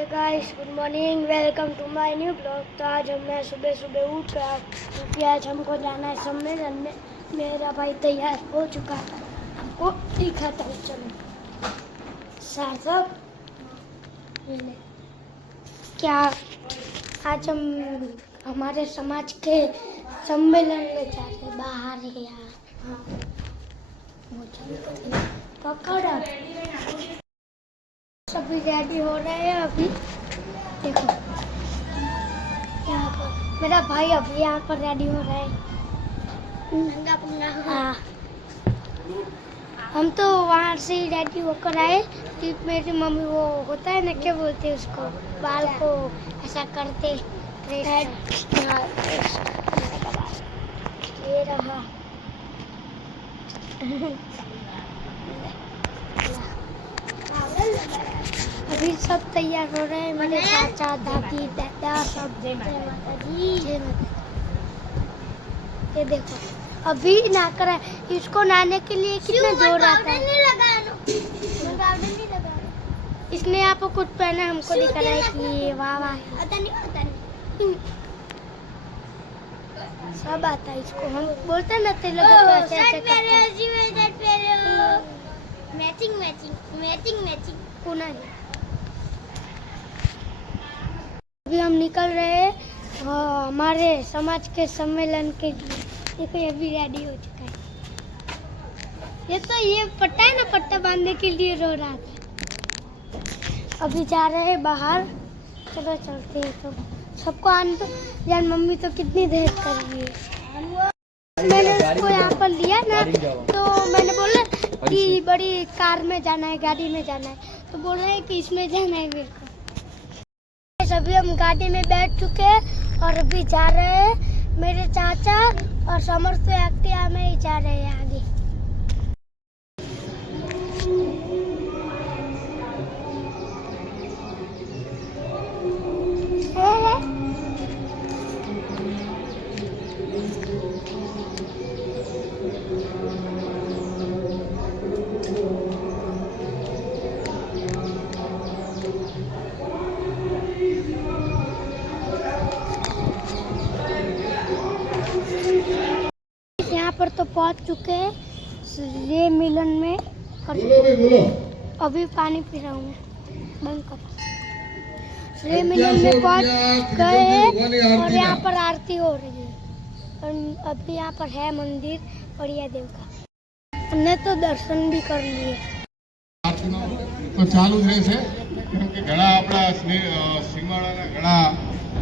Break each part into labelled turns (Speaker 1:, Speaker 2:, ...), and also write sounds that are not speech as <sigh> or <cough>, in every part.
Speaker 1: Guys good morning welcome to my new blog तो आज हम मैं सुबह सुबह उठ कर क्योंकि आज हमको जाना है सम्मेलन में। मेरा भाई तैयार हो चुका है। आपको दिखाता हूँ चलो। सार्थक क्या आज हम हमारे समाज के सम्मेलन में जा रहे बाहर है यार। हाँ। पकड़। सभी रेडी हो रहे हैं अभी। देखो। यहाँ पर मेरा भाई अभी यहाँ पर रेडी हो रहा है। नंगा पुंगा हाँ। हम तो वहाँ से ही रेडी होकर आए कि मेरी मम्मी वो होता है ना क्या बोलते हैं उसको? बाल को ऐसा करते हाँ, ये रहा। <laughs> अभी सब तैयार हो रहे हैं। मेरे चाचा दादी दादा सब। जय माता दी। जय माता ये देखो अभी ना करा। इसको नहाने के लिए कितना ज़ोर आता है? इसने आपको कुछ पहना हमको दिखा रहा है कि वाह वाह। सब आता है इसको। हम बोलते हैं ना तेलुगु में ऐसे ऐसे करते हैं।
Speaker 2: Matching matching matching matching
Speaker 1: Pune अभी हम निकल रहे हैं हाँ, हमारे समाज के सम्मेलन के लिए। देखो ये भी रेडी हो चुका है। ये तो ये पट्टा है ना पट्टा बांधने के लिए रो रहा था। अभी जा रहे हैं बाहर। चलो चलते हैं तो। सबको आने तो यार मम्मी तो कितनी देर कर रही है। मैंने उसको यहाँ पर लिया ना तो मैंने बोला कि बड़ी कार में जाना है, गाड़ी में जाना है। तो बोल रहे हैं कि इसमें जाना है मेरे को। सभी हम गाड़ी में बैठ चुके हैं और अभी जा रहे हैं मेरे चाचा और समर से में ही जा रहे हैं आगे। में और
Speaker 3: बोलो भाई बोलो
Speaker 1: अभी पानी पी रहा हूँ मैं बंद कर श्री मिलन में पहुँच गए हैं और यहाँ पर आरती हो रही है और अभी यहाँ पर है मंदिर बढ़िया देव का हमने तो दर्शन भी कर लिए
Speaker 3: આરતીનો તો ચાલુ જ રહેશે કેમ કે ઘણા આપણા સ્ને- અ, સીમાડાના ઘણા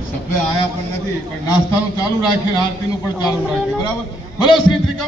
Speaker 3: સભ્ય આયા પણ નથી પણ નાસ્તાનું ચાલુ રાખીને આરતીનું પણ ચાલુ રાખીએ બરાબર બોલો શ્રી ત્રિકમ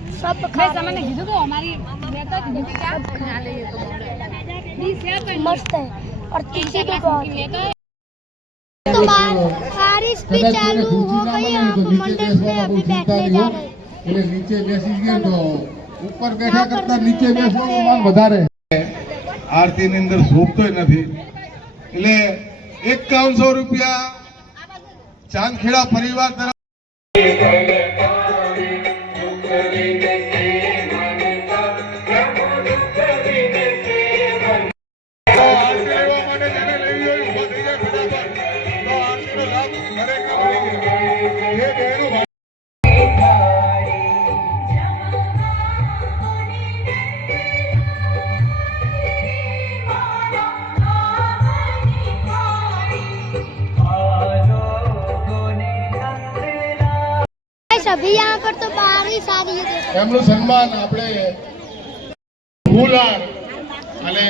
Speaker 1: सब खा रहे हैं।
Speaker 2: કીધું કે અમારી નેતા કીધું કે ક્યાં ના લઈએ તો
Speaker 1: मस्त है और तीखी भी बहुत है तो बार- बारिश भी
Speaker 3: કદાચ
Speaker 1: चालू
Speaker 3: કોઈને
Speaker 1: हो
Speaker 3: ખુરશી ના
Speaker 1: गई
Speaker 3: મળે
Speaker 1: आप
Speaker 3: તો નીચે
Speaker 1: मंडल से
Speaker 3: બેસવામાં
Speaker 1: अभी
Speaker 3: બહુ ચિંતા
Speaker 1: बैठने
Speaker 3: નહીં
Speaker 1: जा
Speaker 3: હો.
Speaker 1: रहे हैं
Speaker 3: એટલે નીચે બેસી ગયો તો ઉપર બેઠા કરતા નીચે બેસવાનું માન વધારે આરતીની અંદર શોભતોય નથી એટલે એકાવનસો રૂપિયા ચાંદખેડા પરિવાર તરફ
Speaker 1: अभी यहाँ पर तो बारिश आ रही है देखो
Speaker 3: એમનું સન્માન આપણે ફૂલહાર અને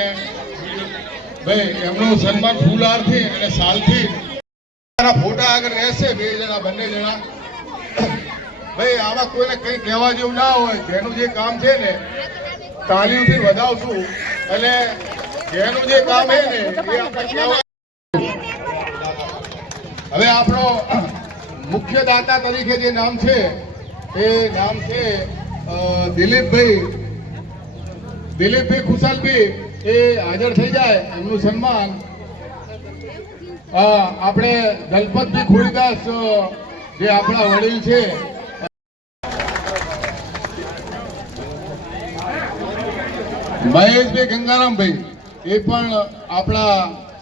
Speaker 3: ભાઈ એમનું સન્માન ફૂલહારથી અને શાલથી મારા ફોટા આગળ રહેશે બે જણા બંને જણા ભાઈ આમાં કોઈને કંઈ કહેવા જેવું ના હોય જેનું જે કામ છે ને તાલીમથી વધાવશું એટલે જેનું જે કામ છે ને એ આપણે કહેવા હવે આપણો મુખ્ય દાતા તરીકે જે નામ છે, એ નામ છે દિલીપભાઈ. દિલીપભાઈ ખુશાલભાઈ એ હાજર થઈ જાય, એમનું સન્માન. આપણે દલપતભાઈ ખુડદાસ જે આપણા વડીલ છે. મહેશભાઈ ગંગારામભાઈ, એ પણ આપણા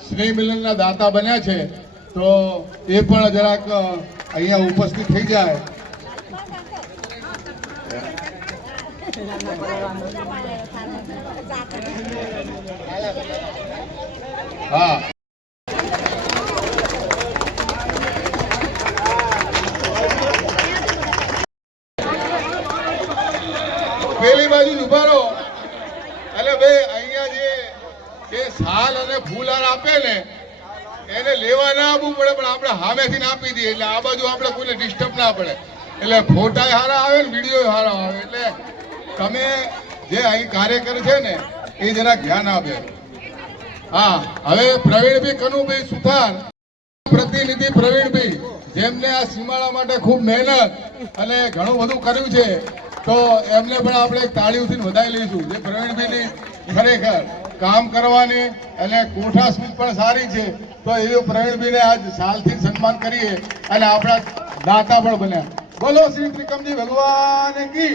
Speaker 3: સ્નેહ મિલનના દાતા બન્યા છે. તો એ પણ જરાક અહીંયા ઉપસ્થિત થઈ જાય. હા. પેલી બાજુ ઊભા રહો એટલે ભાઈ, અહીંયા જે જે સાલ અને ફૂલહાર આપે ને એને લેવા ના આપવું પડે, પણ આપણે સામેથી ના આપી દઈએ. એટલે આ બાજુ આપણે કોઈને ડિસ્ટર્બ ના પડે. એટલે ફોટા સારા આવે ને વીડિયો સારા આવે. એટલે તમે જે અહીં કાર્યકર છે ને, એ જરા ધ્યાન આપે. હા, હવે પ્રવીણભાઈ કનુભાઈ સુથાર, પ્રતિનિધિ પ્રવીણભાઈ, જેમને આ સીમાડા માટે ખૂબ મહેનત અને ઘણું બધું કર્યું છે, તો એમને પણ આપણે એક તાળીઓથી વધાવી લઈશું. જે પ્રવીણભાઈની ખરેખર કામ કરવાની અને કોઠા સ્પીચ પણ સારી છે, તો એવું પ્રવીણભાઈને આજ સાલથી સન્માન કરીએ અને આપણા દાતા પણ બન્યા. બોલો શ્રી ત્રિકમજી, ભગવાન કી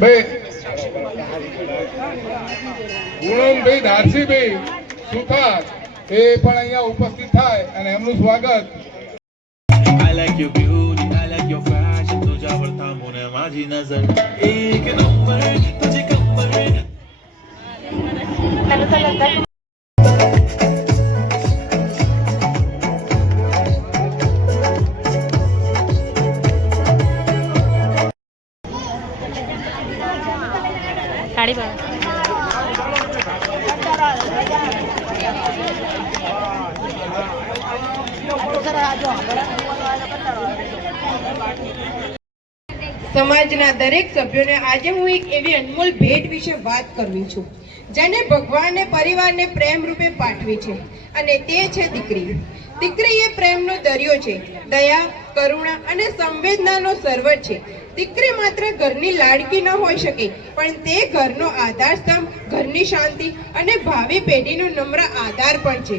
Speaker 3: ભાઈ ગુણમભાઈ ધારસીભાઈ સુથાર. એ પણ અહીંયા ઉપસ્થિત થાય અને એમનું સ્વાગત.
Speaker 4: I like your beauty, I like your fashion. તુજા વળતા મને માજી નજર. એક
Speaker 2: નંબર તુજે
Speaker 5: કમર. દરેક સભ્યોને આજે હું એક એવી અનમોલ ભેટ વિશે વાત કરવી છું, જેને ભગવાને પરિવારને પ્રેમ રૂપે પાઠવી છે. અને તે છે દીકરી. દીકરી એ પ્રેમનો દરિયો છે, દયા, કરુણા અને સંવેદનાનો સર્વર છે. દીકરી માત્ર ઘરની લાડકી ન હોઈ શકે, પણ તે ઘરનો આધારસ્તંભ, ઘરની શાંતિ અને ભાવિ પેઢીનો નમ્ર આધાર પણ છે.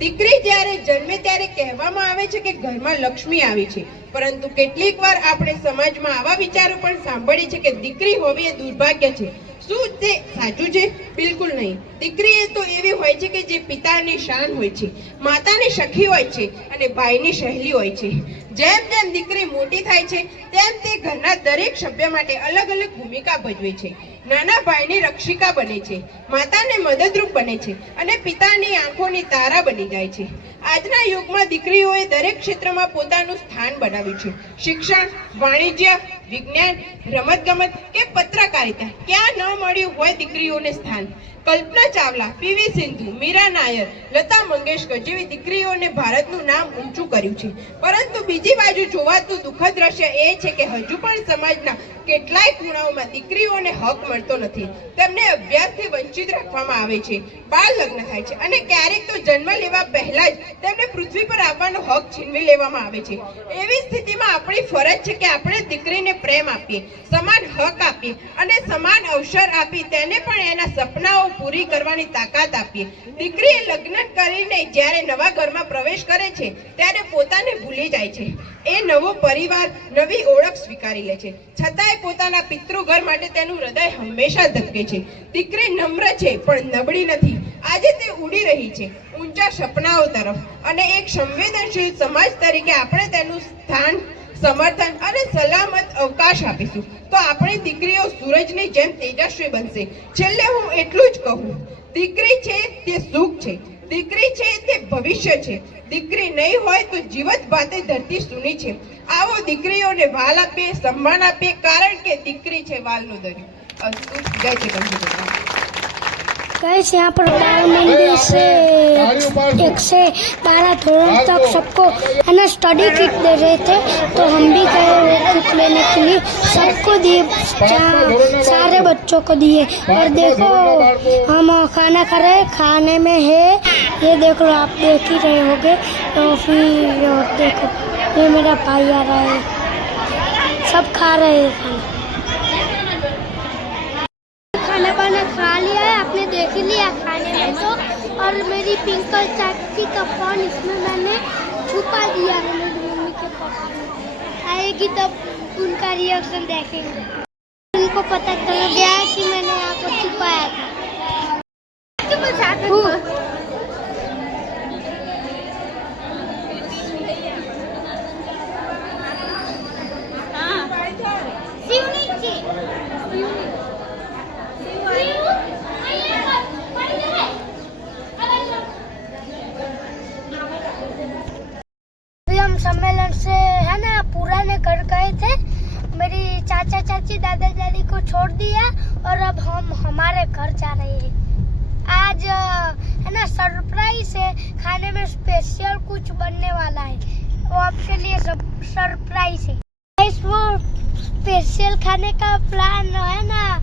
Speaker 5: દીકરી જ્યારે જન્મે ત્યારે કહેવામાં આવે છે કે ઘરમાં લક્ષ્મી આવી છે. પરંતુ કેટલીક વાર આપણે સમાજમાં આવા વિચારો પણ સાંભળીએ છે કે દીકરી હોવી એ દુર્ભાગ્ય છે. શું તે સાચું છે? બિલકુલ નહીં. દીકરી એ તો એવી હોય છે કે જે પિતાની શાન હોય છે, માતાની સખી હોય છે અને ભાઈની સહેલી હોય છે. જેમ જેમ દીકરી મોટી થાય છે તેમ તે ઘરના દરેક સભ્ય માટે અલગ અલગ ભૂમિકા ભજવે છે. નાના ભાઈની રક્ષિકા બને છે, માતાને મદદરૂપ બને છે અને પિતાની આંખોની તારા બની જાય છે. આજના યુગમાં દીકરીઓએ દરેક ક્ષેત્રમાં પોતાનું સ્થાન બનાવ્યું છે. શિક્ષણ, વાણિજ્ય, વિજ્ઞાન, રમતગમત કે પત્રકારિતા ક્યાં ન મળ્યું હોય દીકરીઓને સ્થાન. કલ્પના ચાવલા પીવી સિંધુ, મીરા નાયર, લતા મંગેશકર જેવી દીકરીઓને ભારતનું નામ ઊંચું કર્યું છે. પરંતુ બીજી બાજુ જોવાતું દુઃખદ દ્રશ્ય એ છે કે હજુ પણ સમાજના કેટલાય ખૂણાઓમાં દીકરીઓને હક મળતો નથી. તેમને અભ્યાસથી વંચિત રાખવામાં આવે છે, બાળ લગ્ન થાય છે અને ક્યારેક તો જન્મ લેવા પહેલા જ તેમને પૃથ્વી પર આવવાનો હક છીનવી લેવામાં આવે છે. એવી સ્થિતિમાં આપણી ફરજ છે કે આપણે દીકરીને પ્રેમ આપીએ, સમાન હક આપીએ અને સમાન અવસર આપી તેને પણ એના સપનાઓ પૂરી કરવાની તાકાત આપીએ. દીકરી લગ્ન કરીને જ્યારે નવા ઘરમાં પ્રવેશ કરે છે, ત્યારે પોતાને ભૂલી જાય છે. એ નવો પરિવાર, નવી ઓળખ સ્વીકારી લે છે. છતાંય પોતાના પિતૃઘર માટે તેનું હૃદય હંમેશા ધબકે છે. દીકરી નમ્ર છે, પણ નબળી નથી. આજે તે ઉડી રહી છે, ઊંચા સપનાઓ તરફ. અને એક સંવેદનશીલ સમાજ તરીકે આપણે તેનું સ્થાન સમર્થન અને સલામત અવકાશ આપીશું. તો આપણી દીકરીઓ સૂરજની જેમ તેજસ્વી બનશે. છેલ્લે હું એટલું જ કહું. દીકરી છે તે સુખ છે. દીકરી છે તે ભવિષ્ય છે. દીકરી નહીં હોય તો જીવત ભાતે ધરતી સૂની છે. આવો દીકરીઓને વાલ આપે સન્માન આપે કારણ કે દીકરી છે વાલનો દરિયો. જય શ્રી જગન્નાથ
Speaker 1: गैस यहाँ पर बाल मंदिर से एक से बारह धोरण तक सबको है ना स्टडी किट दे रहे थे। तो हम भी गए वो किट लेने के लिए। सबको दिए जहाँ सारे बच्चों को दिए। और देखो हम खाना खा रहे खाने में है। ये देख लो आप देख ही रहे होगे। तो फिर और देखो ये मेरा भाई आ रहा है। सब खा रहे हैं। खाना खाना पाना खा लिया। है आपने देख ही लिया खाने में तो और मेरी पिंकल चाची का फ़ोन इसमें मैंने छुपा दिया है मेरी मम्मी के पास आएगी तब उनका रिएक्शन देखेंगे। उनको पता चल गया है कि मैंने यहाँ पर छुपाया था हूँ। शिवनीची अभी हम सम्मेलन से है ना पुराने घर गए थे मेरी चाचा चाची दादा दादी को छोड़ दिया और अब हम हमारे घर जा रहे हैं। आज है ना सरप्राइज़ है। खाने में स्पेशल कुछ बनने वाला है। वो आपके लिए सब सरप्राइज़ है। वो स्पेशल खाने का प्लान है ना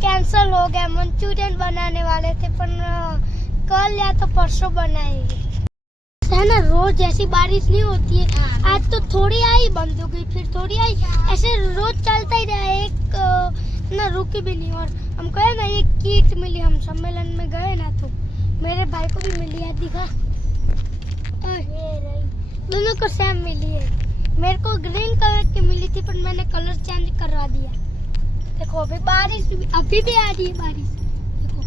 Speaker 1: कैंसिल हो गया। मंचूरियन बनाने वाले थे पर कल या तो परसों बनाएँगे। है ना रोज ऐसी बारिश नहीं होती है। आज तो थोड़ी आई बंद हो गई फिर थोड़ी आई। ऐसे रोज चलता ही रहा एक ना रुकी भी नहीं और हमको है ना ये कीट मिली हम सम्मेलन में गए ना तो मेरे भाई को भी मिली है दिखा। दोनों को सेम मिली है। मेरे को ग्रीन कलर की मिली थी पर मैंने कलर चेंज करवा दिया। देखो अभी बारिश भी अभी भी आ रही है बारिश। देखो।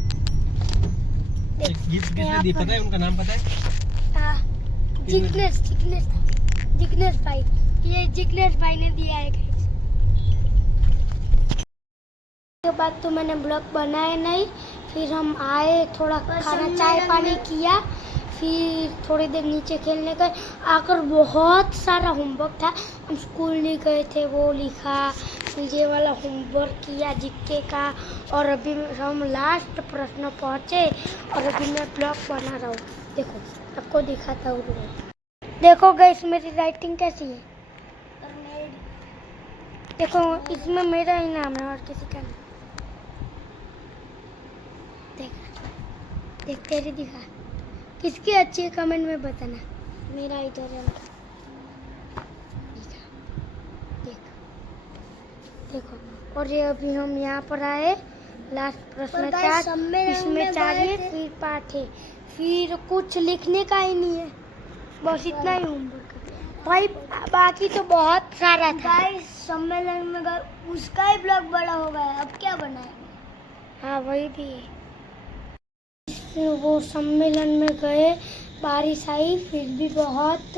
Speaker 6: गिफ्ट किसने दी पता है उनका नाम पता है?
Speaker 1: हाँ, जिग्नेश जिग्नेश जिग्नेश भाई। ये जिग्नेश भाई ने दिया है। उसके बाद तो मैंने ब्लॉग बनाए नहीं। फिर हम आए थोड़ा खाना चाय पानी किया। फिर थोड़ी देर नीचे खेलने गए। आकर बहुत सारा होमवर्क था। हम स्कूल नहीं गए थे वो लिखा ये वाला होमवर्क किया जिक्के का। और अभी हम लास्ट प्रश्न पहुँचे और अभी मैं ब्लॉग बना रहा हूँ। देखो आपको दिखाता हूँ। देखो गैस मेरी राइटिंग कैसी है? देखो इसमें मेरा ही नाम है और किसी का नहीं। देख देख तेरी दिखा। किसकी अच्छी है कमेंट में बताना। मेरा इधर है। देख देखो और ये अभी हम यहाँ पर आए। लास्ट प्रश्न चार इसमें चार है फिर पाठ है। फिर कुछ लिखने का ही नहीं है। बस इतना ही होमवर्क भाई बाकी तो बहुत सारा था। सम्मेलन में गए उसका ही ब्लॉग बड़ा हो गया अब क्या बनाए हाँ? वही भी। वो सम्मेलन में गए बारिश आई फिर भी बहुत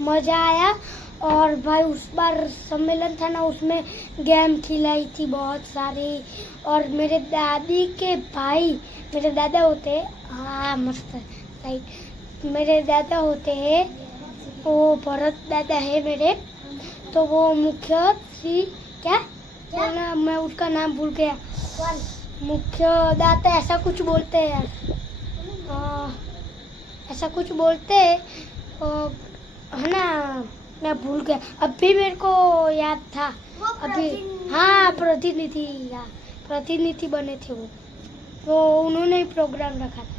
Speaker 1: मज़ा आया। और भाई उस बार सम्मेलन था ना उसमें गेम खिलाई थी बहुत सारी। और मेरे दादी के भाई मेरे दादा होते हैं हाँ मस्त मेरे दादा होते हैं वो भरत दादा है मेरे। तो वो मुख्य श्री क्या? क्या ना मैं उसका नाम भूल गया। मुख्य दाता ऐसा कुछ बोलते हैं यार। आ, ऐसा कुछ बोलते हैं है ना? मैं भूल गया। अभी मेरे को याद था। अभी हाँ प्रतिनिधि या प्रतिनिधि बने थे वो। तो उन्होंने ही प्रोग्राम रखा था।